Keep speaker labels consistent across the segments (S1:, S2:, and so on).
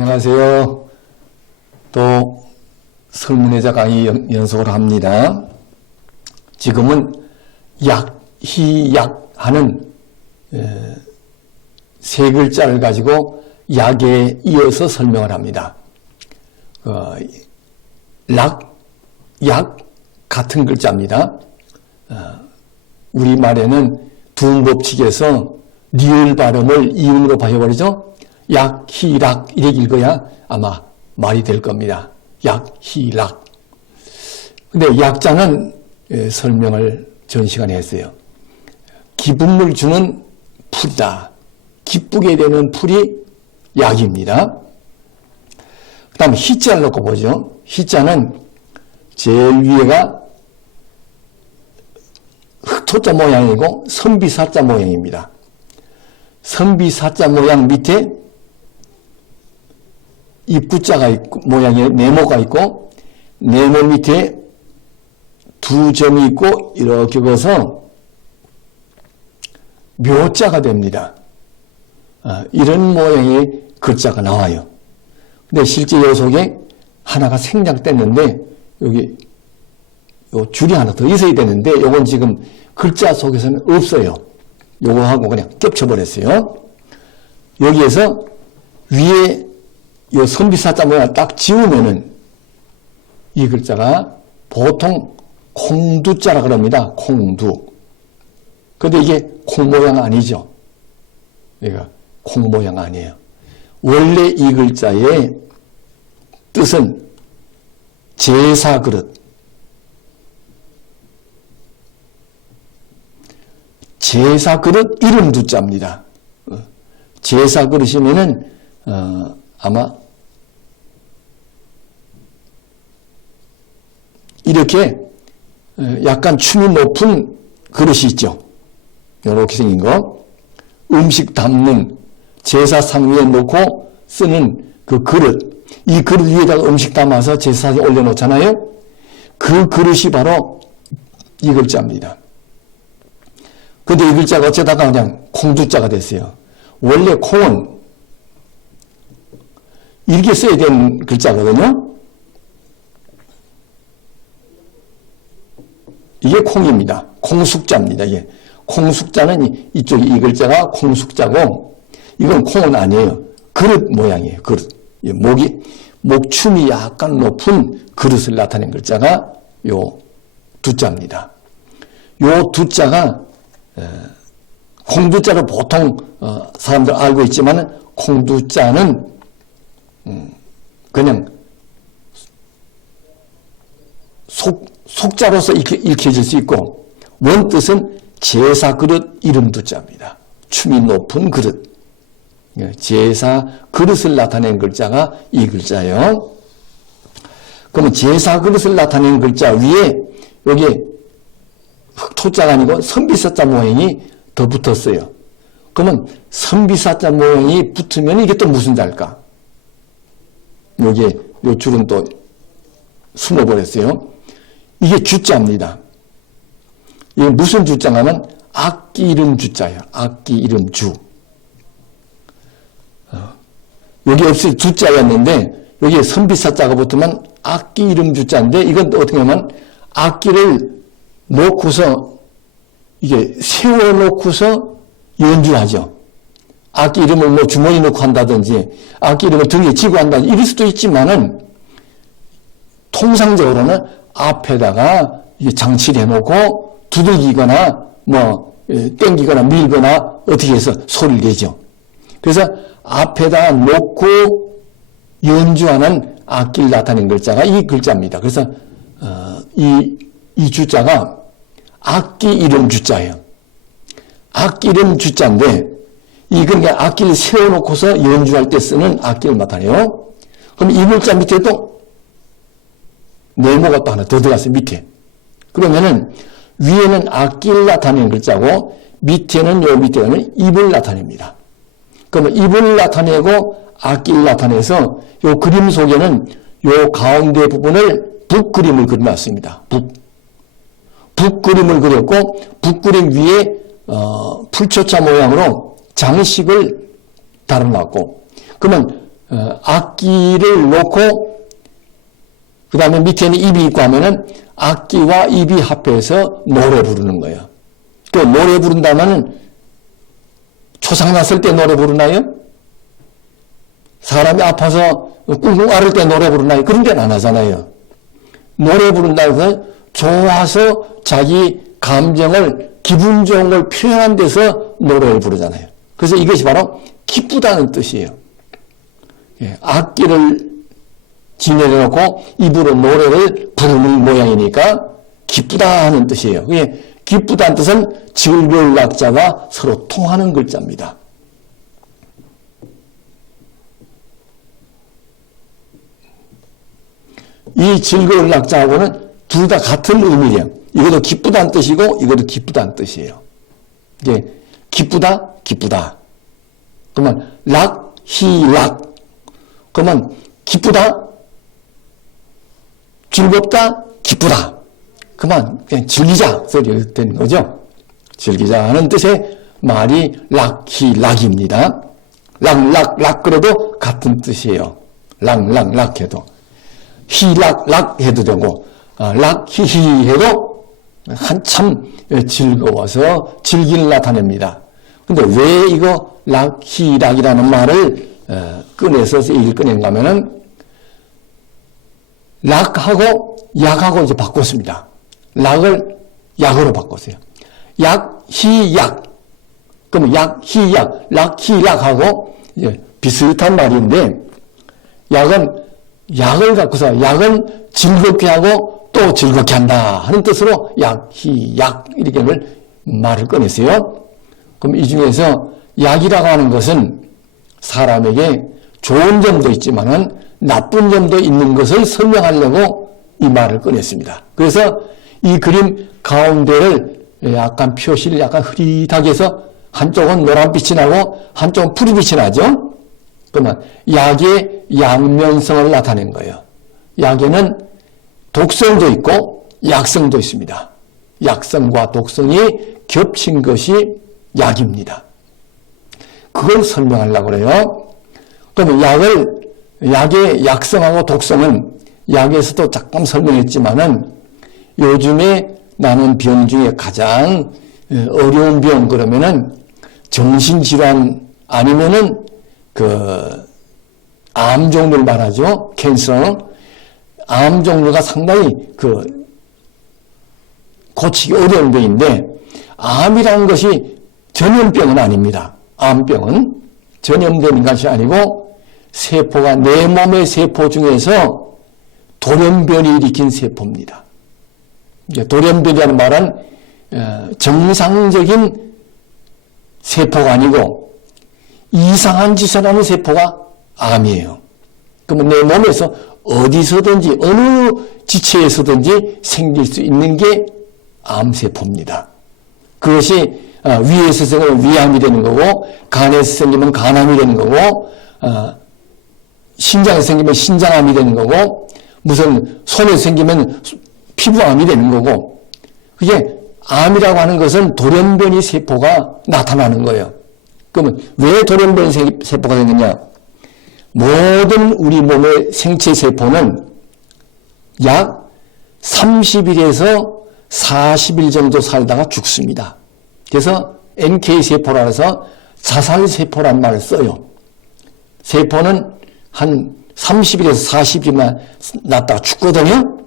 S1: 안녕하세요. 또 설문회자 강의 연- 연속을 합니다. 지금은 약, 희약 하는 에, 세 글자를 가지고 약에 이어서 설명을 합니다. 어, 락, 약 같은 글자입니다. 어, 우리말에는 두음 법칙에서 리을 발음을 이음으로 바꿔버리죠. 약, 희, 락 이렇게 읽어야 아마 말이 될 겁니다. 약, 희, 락. 근데 약자는 예, 설명을 전 시간에 했어요. 기쁨을 주는 풀이다. 기쁘게 되는 풀이 약입니다. 그 다음에 희자를 놓고 보죠. 희자는 제일 위에가 흑토자 모양이고 선비사자 모양입니다. 선비사자 모양 밑에 입구자가 있고 모양의 네모가 있고 네모 밑에 두 점이 있고 이렇게 그어서 묘자가 됩니다. 아, 이런 모양의 글자가 나와요. 근데 실제 요 속에 하나가 생략됐는데 여기 요 줄이 하나 더 있어야 되는데 요건 지금 글자 속에서는 없어요. 요거하고 그냥 겹쳐버렸어요. 여기에서 위에 요 선비사자 모양 딱 지우면은 이 글자가 보통 콩두자라 그럽니다. 콩두. 근데 이게 콩 모양 아니죠. 그러니까 콩 모양 아니에요. 원래 이 글자의 뜻은 제사 그릇, 제사 그릇 이름 두자입니다. 어, 제사 그릇이면은 어, 아마 이렇게 어, 약간 춤이 높은 그릇이 있죠. 이렇게 생긴 거. 음식 담는 제사상 위에 놓고 쓰는 그 그릇. 이 그릇 위에다가 음식 담아서 제사상에 올려놓잖아요. 그 그릇이 바로 이 글자입니다. 근데 이 글자가 어쩌다가 그냥 콩두자가 됐어요. 원래 콩은 이렇게 써야 되는 글자거든요. 이게 콩입니다. 콩숙자입니다. 이게 콩숙자는 이- 이쪽에 이 글자가 콩숙자고 이건 콩은 아니에요. 그릇 모양이에요. 그릇. 이 목이 목춤이 약간 높은 그릇을 나타낸 글자가 요 두자입니다. 요 두자가 콩두자로 보통 어, 사람들 알고 있지만 콩두자는 음, 그냥 속, 속자로서 읽혀, 읽혀질 수 있고 원뜻은 제사 그릇 이름 두자입니다. 춤이 높은 그릇. 예, 제사 그릇을 나타낸 글자가 이 글자예요. 그러면 제사 그릇을 나타낸 글자 위에 여기 흑토자가 아니고 선비사자 모양이 더 붙었어요. 그러면 선비사자 모양이 붙으면 이게 또 무슨 자일까? 여기에 요 줄은 또 숨어버렸어요. 이게 주자입니다. 이게 무슨 주자냐면 악기 이름 주자예요. 악기 이름 주. 어, 여기 없이 주자였는데 여기에 선비사자가 붙으면 악기 이름 주자인데 이건 어떻게 하면 악기를 놓고서 이게 세워놓고서 연주하죠. 악기 이름을 뭐 주머니 넣고 한다든지 악기 이름을 등에 지고 한다든지 이럴 수도 있지만은 통상적으로는 앞에다가 장치를 해놓고 두들기거나 뭐 예, 땡기거나 밀거나 어떻게 해서 소리를 내죠. 그래서 앞에다 놓고 연주하는 악기를 나타낸 글자가 이 글자입니다. 그래서 어, 이, 이 주자가 악기 이름 주자예요. 악기 이름 주자인데 이건 그냥 악기를 세워놓고서 연주할 때 쓰는 악기를 나타내요. 그럼 이 글자 밑에도 네모가 또 하나 더 들어갔어요. 밑에. 그러면은 위에는 악기를 나타내는 글자고 밑에는 요 밑에는 입을 나타냅니다. 그러면 입을 나타내고 악기를 나타내서 요 그림 속에는 요 가운데 부분을 북 그림을 그려놨습니다. 북. 북 그림을 그렸고 북 그림 위에 어, 풀초차 모양으로 장식을 달아놨고 그러면 어, 악기를 놓고 그 다음에 밑에는 입이 있고 하면은 악기와 입이 합해서 노래 부르는 거예요. 그 노래 부른다면은 초상 났을 때 노래 부르나요? 사람이 아파서 꿍꿍 앓을 때 노래 부르나요? 그런 데는 안 하잖아요. 노래 부른다고 좋아서 자기 감정을 기분 좋은 걸 표현한 데서 노래를 부르잖아요. 그래서 이것이 바로 기쁘다는 뜻이에요. 예, 악기를 지내려놓고 입으로 노래를 부르는 모양이니까 기쁘다 하는 뜻이에요. 그게 기쁘다는 뜻은 즐거울 낙자가 서로 통하는 글자입니다. 이 즐거울 낙자하고는 둘 다 같은 의미예요. 이것도 기쁘다는 뜻이고 이것도 기쁘다는 뜻이에요. 이게 기쁘다, 기쁘다. 그러면 락, 희, 락. 그러면 기쁘다, 즐겁다, 기쁘다. 그만 그냥 즐기자 소리 되는 거죠. 즐기자 하는 뜻의 말이 락히 락입니다. 락, 락, 락 그래도 같은 뜻이에요. 락, 락, 락 해도. 히, 락, 락 해도 되고, 아, 락, 히, 히 해도 한참 즐거워서 즐기를 나타냅니다. 근데 왜 이거 락, 히, 락이라는 말을 어, 꺼내서 얘기를 꺼낸가 하면은 락하고 약하고 이제 바꿨습니다. 락을 약으로 바꿨어요. 약, 희, 약. 그럼 약, 희, 약, 락, 희, 락하고 이제 비슷한 말인데, 약은 약을 갖고서 약은 즐겁게 하고 또 즐겁게 한다 하는 뜻으로 약, 희, 약 이렇게 말을 꺼냈어요. 그럼 이 중에서 약이라고 하는 것은 사람에게 좋은 점도 있지만은 나쁜 점도 있는 것을 설명하려고 이 말을 꺼냈습니다. 그래서 이 그림 가운데를 약간 표시를 약간 흐릿하게 해서 한쪽은 노란빛이 나고 한쪽은 푸른빛이 나죠? 그러면 약의 양면성을 나타낸 거예요. 약에는 독성도 있고 약성도 있습니다. 약성과 독성이 겹친 것이 약입니다. 그걸 설명하려고 그래요. 그러면 약을, 약의 약성하고 독성은 약에서도 잠깐 설명했지만은 요즘에 나는 병 중에 가장 어려운 병 그러면은 정신질환 아니면은 그 암 종류를 말하죠. 캔서. 암 종류가 상당히 그 고치기 어려운 병인데 암이라는 것이 전염병은 아닙니다. 암병은 전염되는 것이 아니고 세포가 내 몸의 세포 중에서 돌연변이 일으킨 세포입니다. 돌연변이라는 말은 어, 정상적인 세포가 아니고 이상한 짓을 하는 세포가 암이에요. 그러면 내 몸에서 어디서든지 어느 지체에서든지 생길 수 있는 게 암세포입니다. 그것이 어, 위에서 생기면 위암이 되는 거고 간에서 생기면 간암이 되는 거고 어, 신장에서 생기면 신장암이 되는 거고 무슨 손에 생기면 피부암이 되는 거고 그게 암이라고 하는 것은 돌연변이 세포가 나타나는 거예요. 그러면 왜 돌연변이 세포가 되느냐? 모든 우리 몸의 생체 세포는 약 30일에서 40일 정도 살다가 죽습니다. 그래서 NK세포라 해서 자살세포란 말을 써요. 세포는 한 30일에서 40일만 났다가 죽거든요.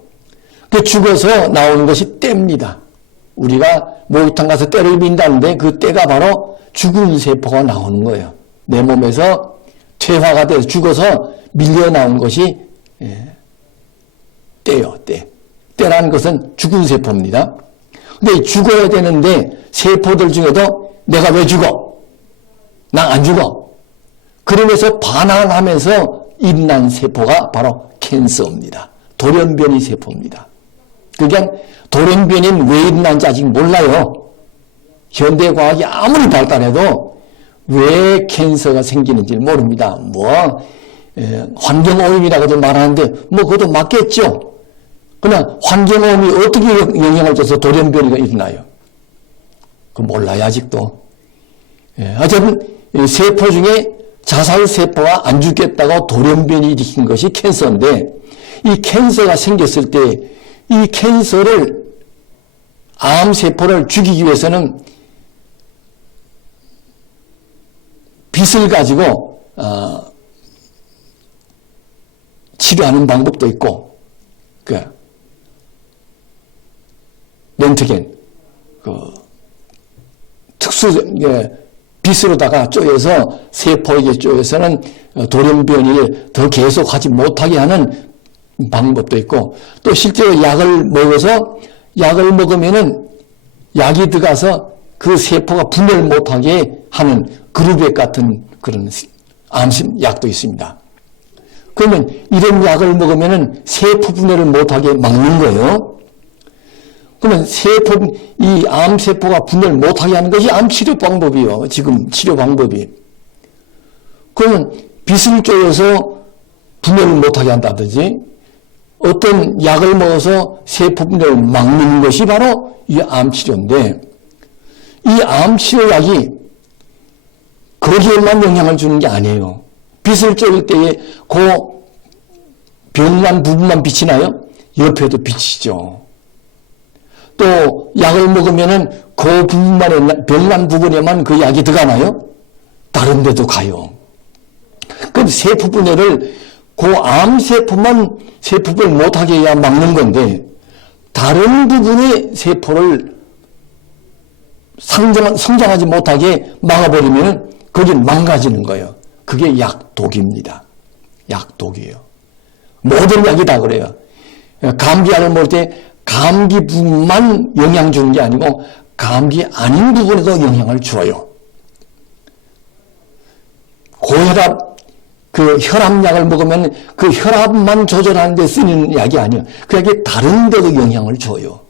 S1: 그 죽어서 나오는 것이 때입니다. 우리가 목욕탕 가서 때를 민다는데 그 때가 바로 죽은 세포가 나오는 거예요. 내 몸에서 퇴화가 돼서 죽어서 밀려 나온 것이 예, 때요, 때. 때라는 것은 죽은 세포입니다. 근데 죽어야 되는데 세포들 중에도 내가 왜 죽어? 나안 죽어. 그러면서 반항하면서 일어난 세포가 바로 캔서입니다. 돌연변이 세포입니다. 그게 돌연변이는 왜 일어난지 아직 몰라요. 현대 과학이 아무리 발달해도 왜 캔서가 생기는지 모릅니다. 뭐 환경 오염이라고도 말하는데 뭐 그것도 맞겠죠. 그러나 환경오염이 어떻게 영향을 줘서 돌연변이가 일어나요? 그 몰라요 아직도. 예, 어쨌든 세포 중에 자살세포가 안 죽겠다고 돌연변이 일으킨 것이 캔서인데 이 캔서가 생겼을 때 이 캔서를 암세포를 죽이기 위해서는 빛을 가지고 어, 치료하는 방법도 있고 그 렌트겐 그 특수 예, 빛으로다가 쪼여서 세포에게 쪼여서는 어, 돌연변이를 더 계속하지 못하게 하는 방법도 있고 또 실제로 약을 먹어서 약을 먹으면은 약이 들어가서 그 세포가 분열 못하게 하는 그루백 같은 그런 암심 약도 있습니다. 그러면 이런 약을 먹으면은 세포 분열을 못하게 막는 거예요. 그러면 세포, 이 암세포가 분열 못하게 하는 것이 암 치료 방법이요. 지금 치료 방법이. 그러면 빛을 쪼여서 분열을 못하게 한다든지 어떤 약을 먹어서 세포 분열을 막는 것이 바로 이 암 치료인데 이 암 치료약이 거기에만 영향을 주는 게 아니에요. 빛을 쪼일 때에 그 병난 부분만 빛이 나요? 옆에도 빛이죠. 또 약을 먹으면은 그 부분만에 병난 부분에만 그 약이 들어가나요? 다른 데도 가요. 그럼 세포 분열을 그 암세포만 세포를 못하게 해야 막는 건데 다른 부분의 세포를 성장, 성장하지 못하게 막아버리면 거긴 망가지는 거예요. 그게 약독입니다. 약독이에요. 모든 약이 다 그래요. 감기약을 먹을 때 감기 부분만 영향 주는 게 아니고 감기 아닌 부분에도 영향을 줘요. 고혈압 그 혈압약을 먹으면 그 혈압만 조절하는 데 쓰는 약이 아니에요. 그 약이 다른 데도 영향을 줘요.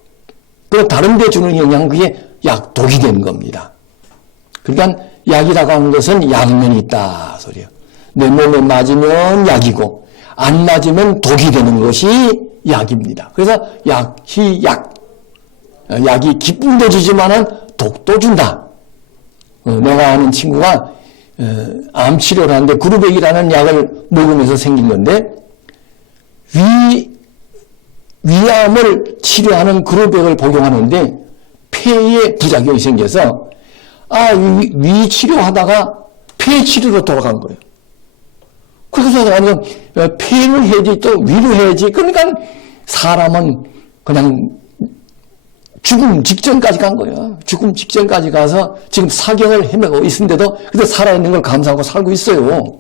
S1: 그 다른 데 주는 영향은 그게 약 독이 되는 겁니다. 그러니까 약이라고 하는 것은 양면이 있다 소리요. 내 몸에 맞으면 약이고 안 맞으면 독이 되는 것이 약입니다. 그래서 약. 어, 약이 기쁨도 주지만은 독도 준다. 어, 내가 아는 친구가 어, 암 치료를 하는데 구루백이라는 약을 먹으면서 생긴 건데 위 위암을 치료하는 구루백을 복용하는데 폐에 부작용이 생겨서 아, 위, 위 치료하다가 폐 치료로 돌아간 거예요. 그래서 아니면 폐를 해야지 또 위로 해야지. 그러니까 사람은 그냥 죽음 직전까지 간 거예요. 죽음 직전까지 가서 지금 사경을 헤매고 있는데도 그래도 살아있는 걸 감사하고 살고 있어요.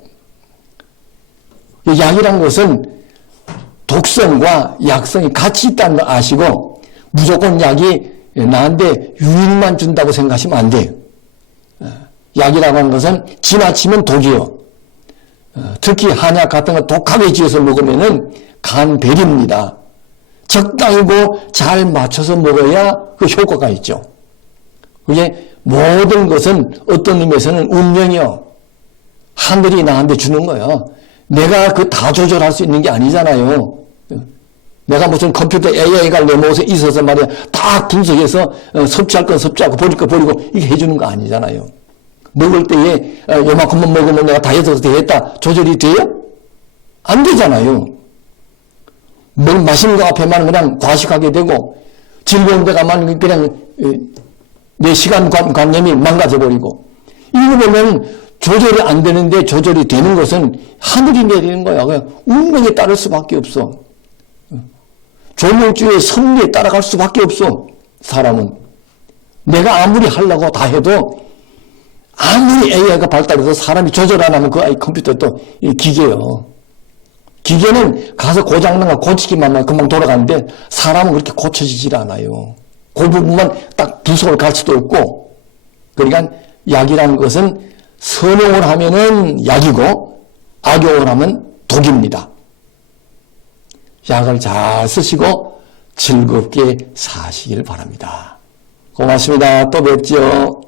S1: 약이란 것은 독성과 약성이 같이 있다는 걸 아시고 무조건 약이 나한테 유익만 준다고 생각하시면 안 돼요. 약이라고 하는 것은 지나치면 독이요. 특히 한약 같은 거 독하게 지어서 먹으면은 간배입니다 적당히고 잘 맞춰서 먹어야 그 효과가 있죠. 그게 모든 것은 어떤 의미에서는 운명이요. 하늘이 나한테 주는 거예요. 내가 그 다 조절할 수 있는 게 아니잖아요. 내가 무슨 컴퓨터 AI가 내 몸에 있어서 말이야. 다 분석해서 어, 섭취할 건 섭취하고 버릴 거 버리고 이게 해주는 거 아니잖아요. 먹을 때에 어, 요만큼만 먹으면 내가 다이어트가 되겠다. 조절이 돼요? 안 되잖아요. 뭘 맛있는 거 앞에만 그냥 과식하게 되고 즐거운 데 가만 그냥 내 시간 관 념이 망가져버리고 이거 보면 조절이 안 되는데 조절이 되는 것은 하늘이 내리는 거야. 운명에 따를 수밖에 없어. 조물주의 섭리에 따라갈 수밖에 없어. 사람은. 내가 아무리 하려고 다 해도 아무리 AI가 발달해서 사람이 조절 안 하면 그 아이 컴퓨터도 기계요. 기계는 가서 고장난 거 고치기만 하면 금방 돌아가는데 사람은 그렇게 고쳐지질 않아요. 그 부분만 딱 부속을 갈 수도 없고 그러니까 약이라는 것은 선용을 하면은 약이고 악용을 하면 독입니다. 약을 잘 쓰시고 즐겁게 사시길 바랍니다. 고맙습니다. 또 뵙죠.